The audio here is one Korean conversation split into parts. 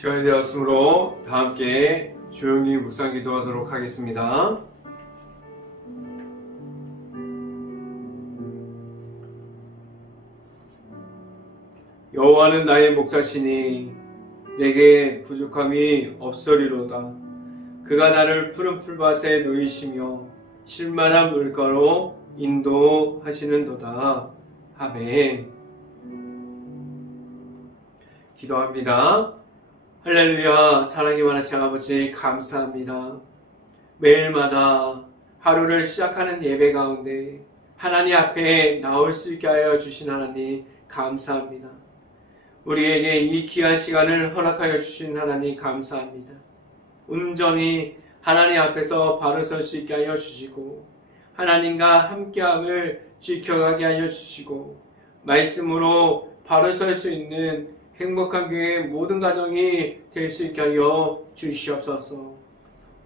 시간이 되었으므로 다 함께 조용히 묵상 기도하도록 하겠습니다. 여호와는 나의 목자시니 내게 부족함이 없으리로다. 그가 나를 푸른 풀밭에 누이시며 실만한 물가로 인도하시는도다. 아멘. 기도합니다. 할렐루야. 사랑이 많으신 아버지 감사합니다. 매일마다 하루를 시작하는 예배 가운데 하나님 앞에 나올 수 있게 하여 주신 하나님 감사합니다. 우리에게 이 귀한 시간을 허락하여 주신 하나님 감사합니다. 온전히 하나님 앞에서 바로 설 수 있게 하여 주시고 하나님과 함께함을 지켜가게 하여 주시고 말씀으로 바로 설 수 있는 행복한 교회의 모든 가정이 될 수 있게 하여 주시옵소서.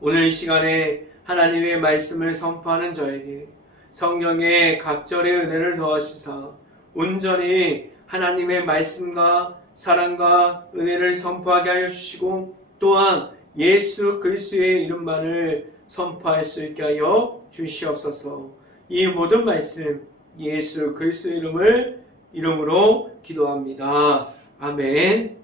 오늘 이 시간에 하나님의 말씀을 선포하는 저에게 성령의 각절의 은혜를 더하시사 온전히 하나님의 말씀과 사랑과 은혜를 선포하게 하여 주시고 또한 예수 그리스도의 이름만을 선포할 수 있게 하여 주시옵소서. 이 모든 말씀 예수 그리스도의 이름으로 기도합니다. 아멘.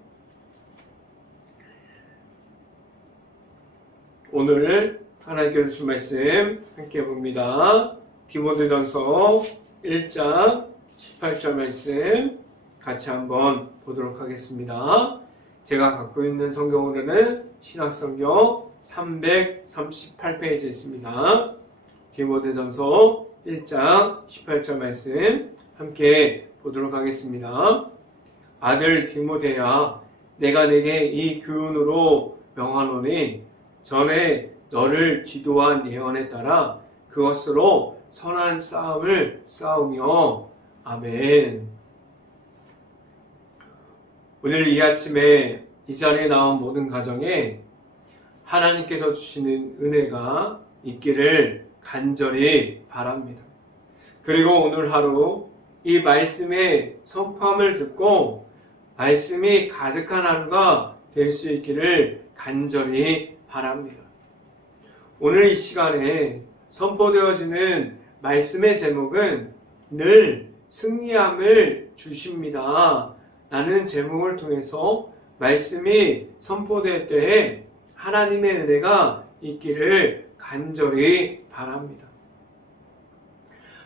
오늘 하나님께서 주신 말씀 함께 봅니다. 디모데전서 1장 18절 말씀 같이 한번 보도록 하겠습니다. 제가 갖고 있는 성경으로는 신약성경 338페이지에 있습니다. 디모데전서 1장 18절 말씀 함께 보도록 하겠습니다. 아들 디모데야, 내가 내게 이 교훈으로 명하노니 전에 너를 지도한 예언에 따라 그것으로 선한 싸움을 싸우며. 아멘. 오늘 이 아침에 이 자리에 나온 모든 가정에 하나님께서 주시는 은혜가 있기를 간절히 바랍니다. 그리고 오늘 하루 이 말씀의 선포함을 듣고 말씀이 가득한 하루가 될 수 있기를 간절히 바랍니다. 오늘 이 시간에 선포되어지는 말씀의 제목은 늘 승리함을 주십니다 라는 제목을 통해서 말씀이 선포될 때에 하나님의 은혜가 있기를 간절히 바랍니다.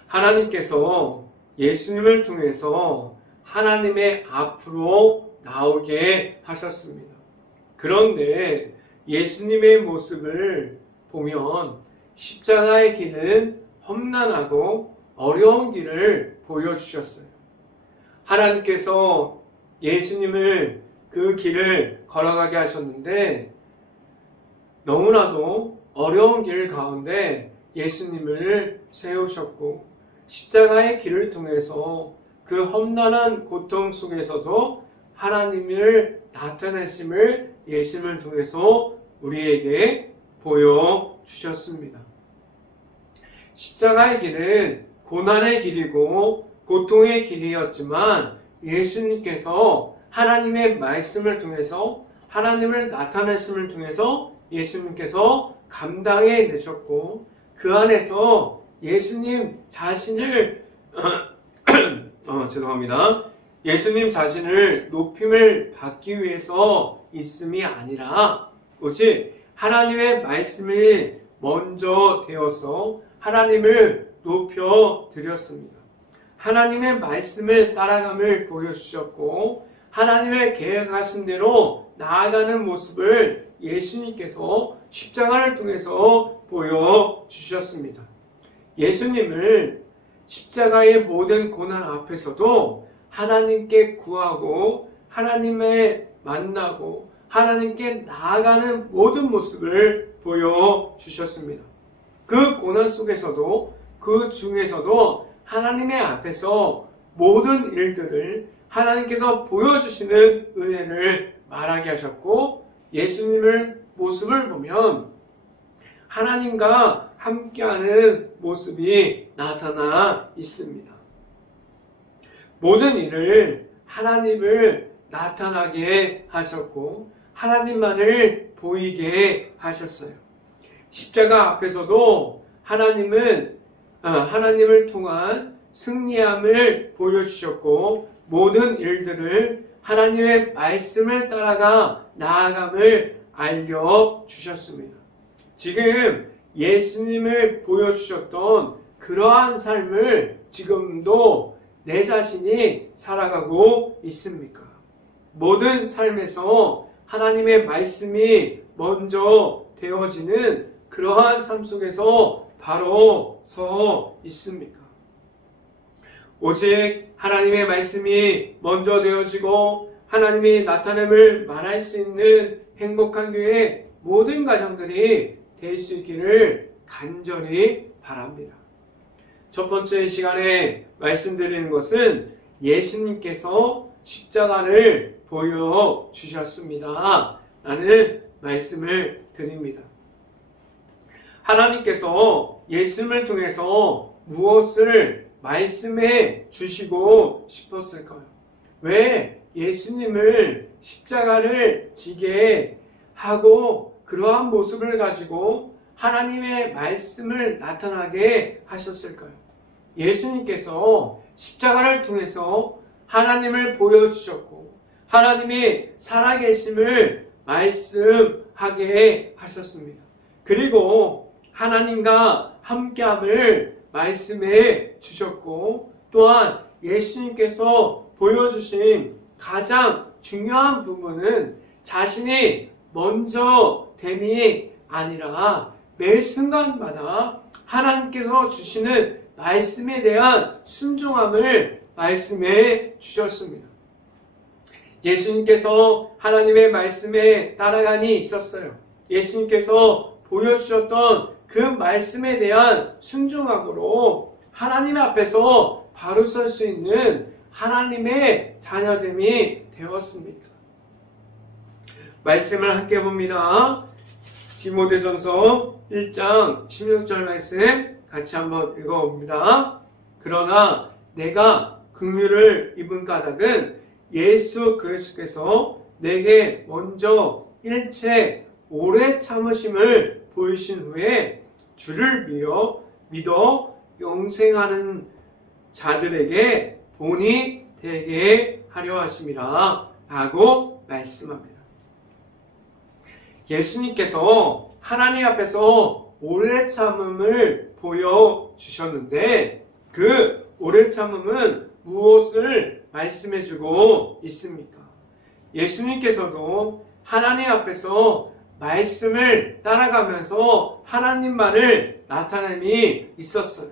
하나님께서 예수님을 통해서 하나님의 앞으로 나오게 하셨습니다. 그런데 예수님의 모습을 보면 십자가의 길은 험난하고 어려운 길을 보여주셨어요. 하나님께서 예수님을 그 길을 걸어가게 하셨는데 너무나도 어려운 길 가운데 예수님을 세우셨고 십자가의 길을 통해서 그 험난한 고통 속에서도 하나님을 나타내심을 예수님을 통해서 우리에게 보여주셨습니다. 십자가의 길은 고난의 길이고 고통의 길이었지만 예수님께서 하나님의 말씀을 통해서 하나님을 나타내심을 통해서 예수님께서 감당해 내셨고 그 안에서 예수님 자신을 예수님 자신을 높임을 받기 위해서 있음이 아니라 오직 하나님의 말씀이 먼저 되어서 하나님을 높여 드렸습니다. 하나님의 말씀을 따라감을 보여주셨고 하나님의 계획하신 대로 나아가는 모습을 예수님께서 십자가를 통해서 보여주셨습니다. 예수님을 십자가의 모든 고난 앞에서도 하나님께 구하고 하나님의 만나고 하나님께 나아가는 모든 모습을 보여주셨습니다. 그 고난 속에서도 그 중에서도 하나님의 앞에서 모든 일들을 하나님께서 보여주시는 은혜를 말하게 하셨고 예수님의 모습을 보면 하나님과 함께하는 모습이 나타나 있습니다. 모든 일을 하나님을 나타나게 하셨고 하나님만을 보이게 하셨어요. 십자가 앞에서도 하나님을 통한 승리함을 보여주셨고, 모든 일들을 하나님의 말씀을 따라가 나아감을 알려주셨습니다. 지금 예수님을 보여주셨던 그러한 삶을 지금도 내 자신이 살아가고 있습니까? 모든 삶에서 하나님의 말씀이 먼저 되어지는 그러한 삶 속에서 바로 서 있습니까? 오직 하나님의 말씀이 먼저 되어지고 하나님이 나타남을 말할 수 있는 행복한 교회 모든 가정들이 될 수 있기를 간절히 바랍니다. 첫 번째 시간에 말씀드리는 것은 예수님께서 십자가를 보여주셨습니다 라는 말씀을 드립니다. 하나님께서 예수님을 통해서 무엇을 말씀해 주시고 싶었을까요? 왜 예수님을 십자가를 지게 하고 그러한 모습을 가지고 하나님의 말씀을 나타나게 하셨을까요? 예수님께서 십자가를 통해서 하나님을 보여주셨고 하나님이 살아계심을 말씀하게 하셨습니다. 그리고 하나님과 함께함을 말씀해 주셨고, 또한 예수님께서 보여주신 가장 중요한 부분은 자신이 먼저 됨이 아니라 매 순간마다 하나님께서 주시는 말씀에 대한 순종함을 말씀해 주셨습니다. 예수님께서 하나님의 말씀에 따라감이 있었어요. 예수님께서 보여주셨던 그 말씀에 대한 순종함으로 하나님 앞에서 바로 설 수 있는 하나님의 자녀됨이 되었습니다. 말씀을 함께 봅니다. 디모데전서 1장 16절 말씀 같이 한번 읽어봅니다. 그러나 내가 긍휼을 입은 까닭은 예수 그리스도께서 내게 먼저 일체 오래 참으심을 보이신 후에 주를 믿어 영생하는 자들에게 본이 되게 하려 하심이라 라고 말씀합니다. 예수님께서 하나님 앞에서 오래 참음을 보여주셨는데 그 오래 참음은 무엇을 말씀해주고 있습니까? 예수님께서도 하나님 앞에서 말씀을 따라가면서 하나님만을 나타냄이 있었어요.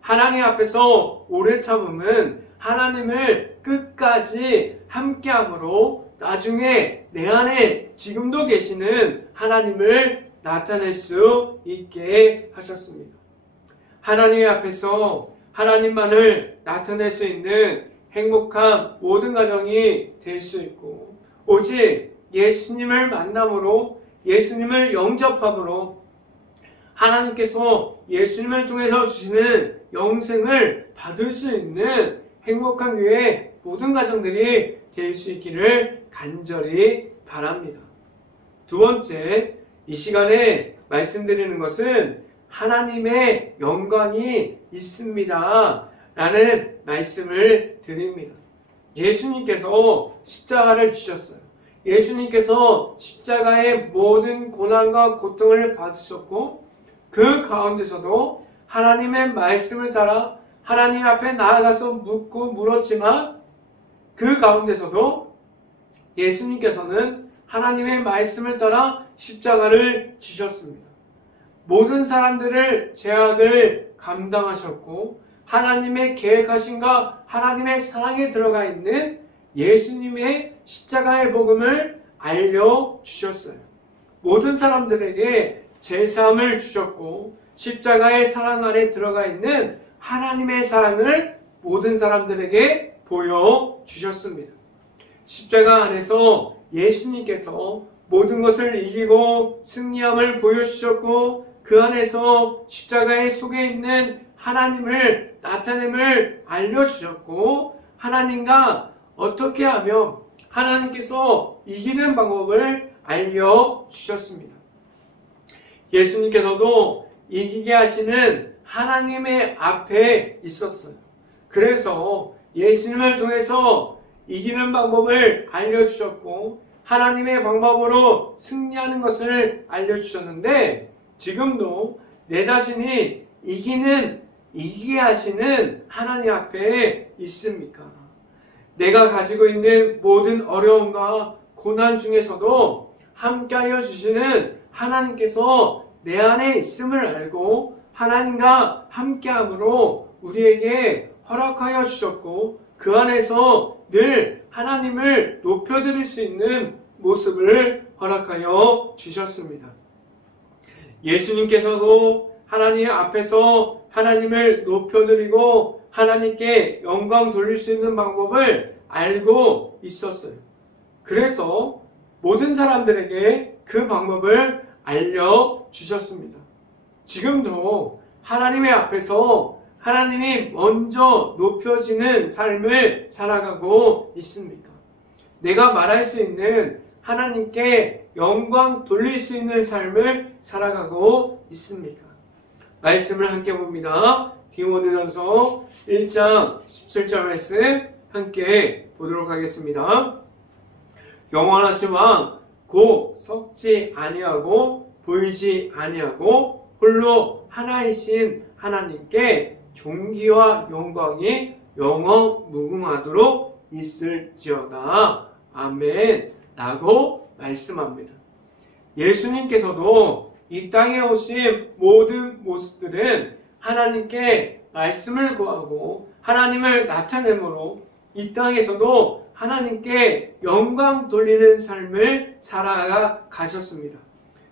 하나님 앞에서 오래 참음은 하나님을 끝까지 함께함으로 나중에 내 안에 지금도 계시는 하나님을 나타낼 수 있게 하셨습니다. 하나님 앞에서 하나님만을 나타낼 수 있는 행복한 모든 가정이 될 수 있고, 오직 예수님을 만남으로, 예수님을 영접함으로 하나님께서 예수님을 통해서 주시는 영생을 받을 수 있는 행복한 교회 모든 가정들이 될 수 있기를 간절히 바랍니다. 두 번째, 이 시간에 말씀드리는 것은 하나님의 영광이 있습니다 라는 말씀을 드립니다. 예수님께서 십자가를 지셨어요. 예수님께서 십자가의 모든 고난과 고통을 받으셨고 그 가운데서도 하나님의 말씀을 따라 하나님 앞에 나아가서 묻고 물었지만 그 가운데서도 예수님께서는 하나님의 말씀을 따라 십자가를 지셨습니다. 모든 사람들을 죄악을 감당하셨고 하나님의 계획하심과 하나님의 사랑에 들어가 있는 예수님의 십자가의 복음을 알려주셨어요. 모든 사람들에게 제사함을 주셨고 십자가의 사랑 안에 들어가 있는 하나님의 사랑을 모든 사람들에게 보여주셨습니다. 십자가 안에서 예수님께서 모든 것을 이기고 승리함을 보여주셨고 그 안에서 십자가의 속에 있는 하나님을 나타냄을 알려주셨고 하나님과 어떻게 하면 하나님께서 이기는 방법을 알려주셨습니다. 예수님께서도 이기게 하시는 하나님의 앞에 있었어요. 그래서 예수님을 통해서 이기는 방법을 알려주셨고 하나님의 방법으로 승리하는 것을 알려주셨는데 지금도 내 자신이 이기게 하시는 하나님 앞에 있습니까? 내가 가지고 있는 모든 어려움과 고난 중에서도 함께하여 주시는 하나님께서 내 안에 있음을 알고 하나님과 함께함으로 우리에게 허락하여 주셨고 그 안에서 늘 하나님을 높여드릴 수 있는 모습을 허락하여 주셨습니다. 예수님께서도 하나님 앞에서 하나님을 높여드리고 하나님께 영광 돌릴 수 있는 방법을 알고 있었어요. 그래서 모든 사람들에게 그 방법을 알려주셨습니다. 지금도 하나님의 앞에서 하나님이 먼저 높여지는 삶을 살아가고 있습니까? 내가 말할 수 있는 하나님께 영광 돌릴 수 있는 삶을 살아가고 있습니까? 말씀을 함께 봅니다. 디모데전서 1장 17절 말씀 함께 보도록 하겠습니다. 영원하신 왕 곧 썩지 아니하고 보이지 아니하고 홀로 하나이신 하나님께 존귀와 영광이 영원 무궁하도록 있을지어다. 아멘. 라고 말씀합니다. 예수님께서도 이 땅에 오신 모든 모습들은 하나님께 말씀을 구하고 하나님을 나타내므로 이 땅에서도 하나님께 영광 돌리는 삶을 살아가 가셨습니다.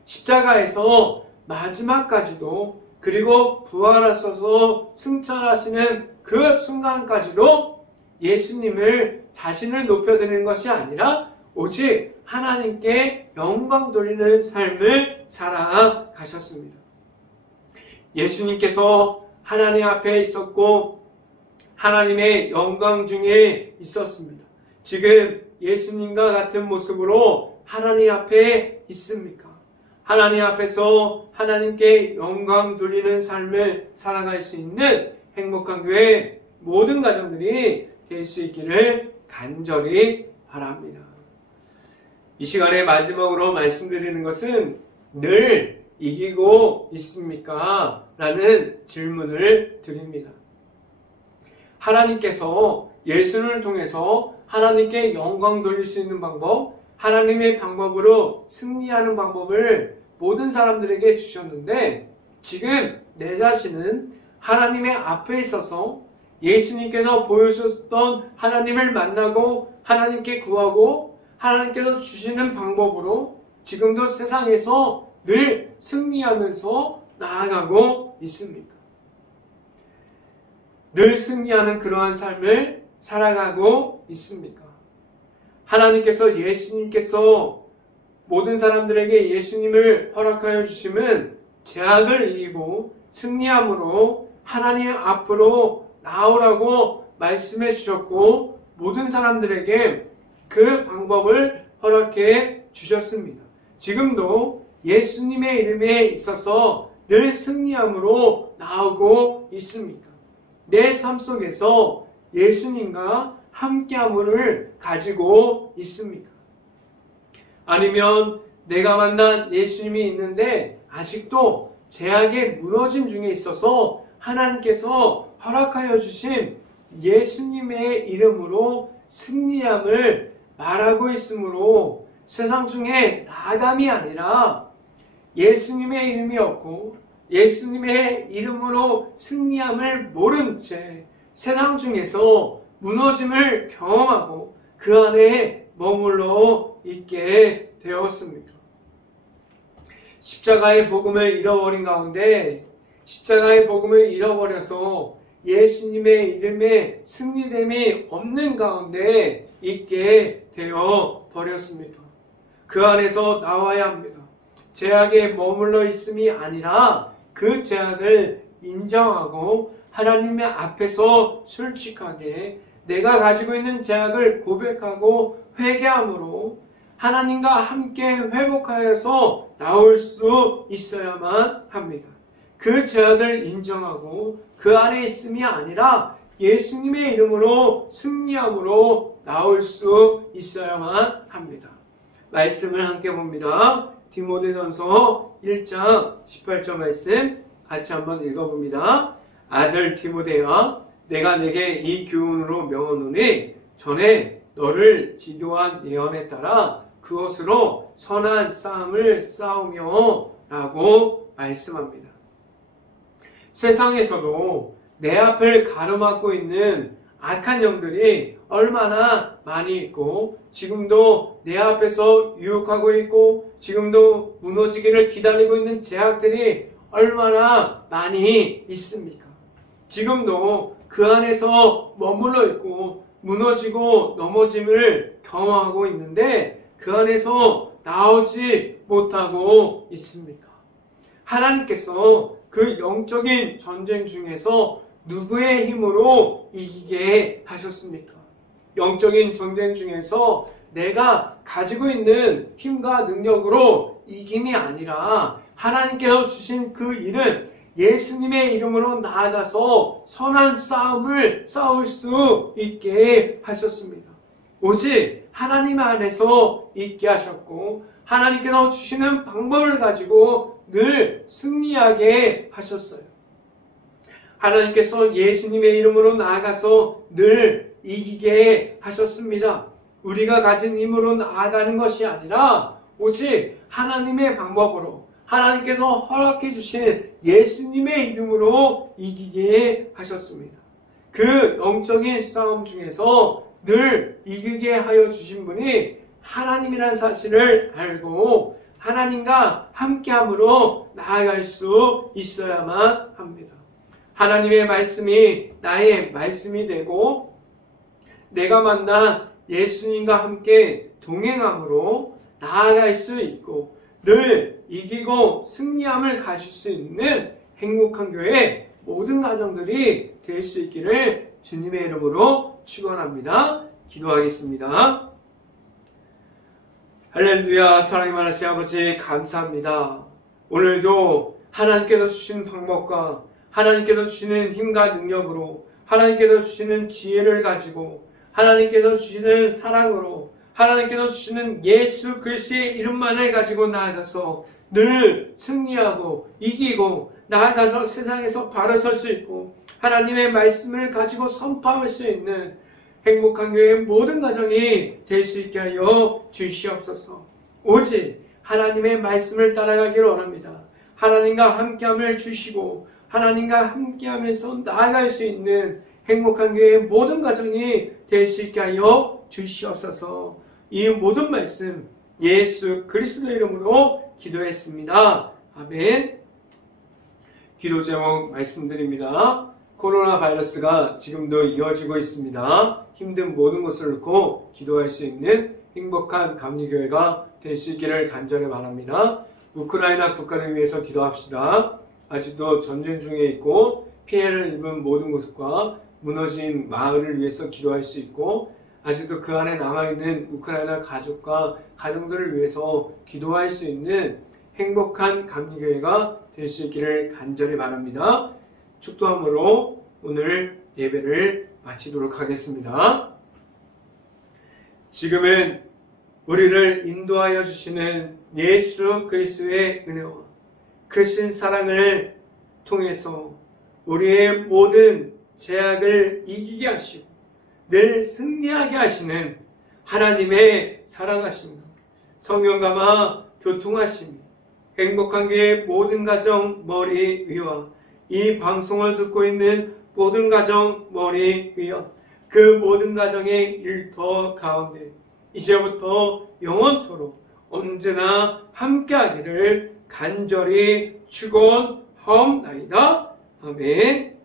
십자가에서 마지막까지도 그리고 부활하셔서 승천하시는 그 순간까지도 예수님을 자신을 높여드리는 것이 아니라 오직 하나님께 영광 돌리는 삶을 살아가셨습니다. 예수님께서 하나님 앞에 있었고 하나님의 영광 중에 있었습니다. 지금 예수님과 같은 모습으로 하나님 앞에 있습니까? 하나님 앞에서 하나님께 영광 돌리는 삶을 살아갈 수 있는 행복한 교회 모든 가정들이 될 수 있기를 간절히 바랍니다. 이 시간에 마지막으로 말씀드리는 것은 늘 이기고 있습니까? 라는 질문을 드립니다. 하나님께서 예수를 통해서 하나님께 영광 돌릴 수 있는 방법, 하나님의 방법으로 승리하는 방법을 모든 사람들에게 주셨는데 지금 내 자신은 하나님의 앞에 있어서 예수님께서 보여주셨던 하나님을 만나고 하나님께 구하고 하나님께서 주시는 방법으로 지금도 세상에서 늘 승리하면서 나아가고 있습니까? 늘 승리하는 그러한 삶을 살아가고 있습니까? 하나님께서 예수님께서 모든 사람들에게 예수님을 허락하여 주심은 죄악을 이기고 승리함으로 하나님 앞으로 나오라고 말씀해 주셨고 모든 사람들에게 그 방법을 허락해 주셨습니다. 지금도 예수님의 이름에 있어서 늘 승리함으로 나오고 있습니까? 내 삶 속에서 예수님과 함께함을 가지고 있습니까? 아니면 내가 만난 예수님이 있는데 아직도 죄악에 무너짐 중에 있어서 하나님께서 허락하여 주신 예수님의 이름으로 승리함을 말하고 있으므로 세상 중에 나감이 아니라 예수님의 이름이 없고 예수님의 이름으로 승리함을 모른 채 세상 중에서 무너짐을 경험하고 그 안에 머물러 있게 되었습니다. 십자가의 복음을 잃어버린 가운데 십자가의 복음을 잃어버려서 예수님의 이름에 승리됨이 없는 가운데 있게 되어 버렸습니다. 그 안에서 나와야 합니다. 죄악에 머물러 있음이 아니라 그 죄악을 인정하고 하나님의 앞에서 솔직하게 내가 가지고 있는 죄악을 고백하고 회개함으로 하나님과 함께 회복하여서 나올 수 있어야만 합니다. 그 제약을 인정하고 그 안에 있음이 아니라 예수님의 이름으로 승리함으로 나올 수 있어야만 합니다. 말씀을 함께 봅니다. 디모데전서 1장 18절 말씀 같이 한번 읽어봅니다. 아들 디모데야, 내가 내게 이 교훈으로 명하노니 전에 너를 지도한 예언에 따라 그것으로 선한 싸움을 싸우며 라고 말씀합니다. 세상에서도 내 앞을 가로막고 있는 악한 영들이 얼마나 많이 있고 지금도 내 앞에서 유혹하고 있고 지금도 무너지기를 기다리고 있는 제약들이 얼마나 많이 있습니까? 지금도 그 안에서 머물러 있고 무너지고 넘어짐을 경험하고 있는데 그 안에서 나오지 못하고 있습니까? 하나님께서 그 영적인 전쟁 중에서 누구의 힘으로 이기게 하셨습니까? 영적인 전쟁 중에서 내가 가지고 있는 힘과 능력으로 이김이 아니라 하나님께서 주신 그 일은 예수님의 이름으로 나아가서 선한 싸움을 싸울 수 있게 하셨습니다. 오직 하나님 안에서 있게 하셨고 하나님께서 주시는 방법을 가지고 늘 승리하게 하셨어요. 하나님께서 예수님의 이름으로 나아가서 늘 이기게 하셨습니다. 우리가 가진 힘으로 나아가는 것이 아니라 오직 하나님의 방법으로 하나님께서 허락해 주신 예수님의 이름으로 이기게 하셨습니다. 그 영적인 싸움 중에서 늘 이기게 하여 주신 분이 하나님이라는 사실을 알고 하나님과 함께함으로 나아갈 수 있어야만 합니다. 하나님의 말씀이 나의 말씀이 되고 내가 만난 예수님과 함께 동행함으로 나아갈 수 있고 늘 이기고 승리함을 가질 수 있는 행복한 교회 모든 가정들이 될 수 있기를 주님의 이름으로 축원합니다. 기도하겠습니다. 할렐루야. 사랑이 많으신 아버지 감사합니다. 오늘도 하나님께서 주신 방법과 하나님께서 주시는 힘과 능력으로 하나님께서 주시는 지혜를 가지고 하나님께서 주시는 사랑으로 하나님께서 주시는 예수 그리스도의 이름만을 가지고 나아가서 늘 승리하고 이기고 나아가서 세상에서 바로 설 수 있고 하나님의 말씀을 가지고 선포할 수 있는 행복한 교회의 모든 가정이 될 수 있게 하여 주시옵소서. 오직 하나님의 말씀을 따라가기를 원합니다. 하나님과 함께함을 주시고 하나님과 함께하면서 나아갈 수 있는 행복한 교회의 모든 가정이 될 수 있게 하여 주시옵소서. 이 모든 말씀 예수 그리스도의 이름으로 기도했습니다. 아멘. 기도 제목 말씀드립니다. 코로나 바이러스가 지금도 이어지고 있습니다. 힘든 모든 것을 놓고 기도할 수 있는 행복한 감리교회가 될 수 있기를 간절히 바랍니다. 우크라이나 국가를 위해서 기도합시다. 아직도 전쟁 중에 있고 피해를 입은 모든 곳과 무너진 마을을 위해서 기도할 수 있고 아직도 그 안에 남아있는 우크라이나 가족과 가정들을 위해서 기도할 수 있는 행복한 감리교회가 될 수 있기를 간절히 바랍니다. 축도함으로 오늘 예배를 마치도록 하겠습니다. 지금은 우리를 인도하여 주시는 예수 그리스도의 은혜와 크신 사랑을 통해서 우리의 모든 제약을 이기게 하시고 늘 승리하게 하시는 하나님의 사랑하심, 성령감화 교통하심, 행복한 교회의 모든 가정 머리 위와 이 방송을 듣고 있는 모든 가정 머리 위와 그 모든 가정의 일터 가운데 이제부터 영원토록 언제나 함께하기를 간절히 축원하옵나이다. 아멘.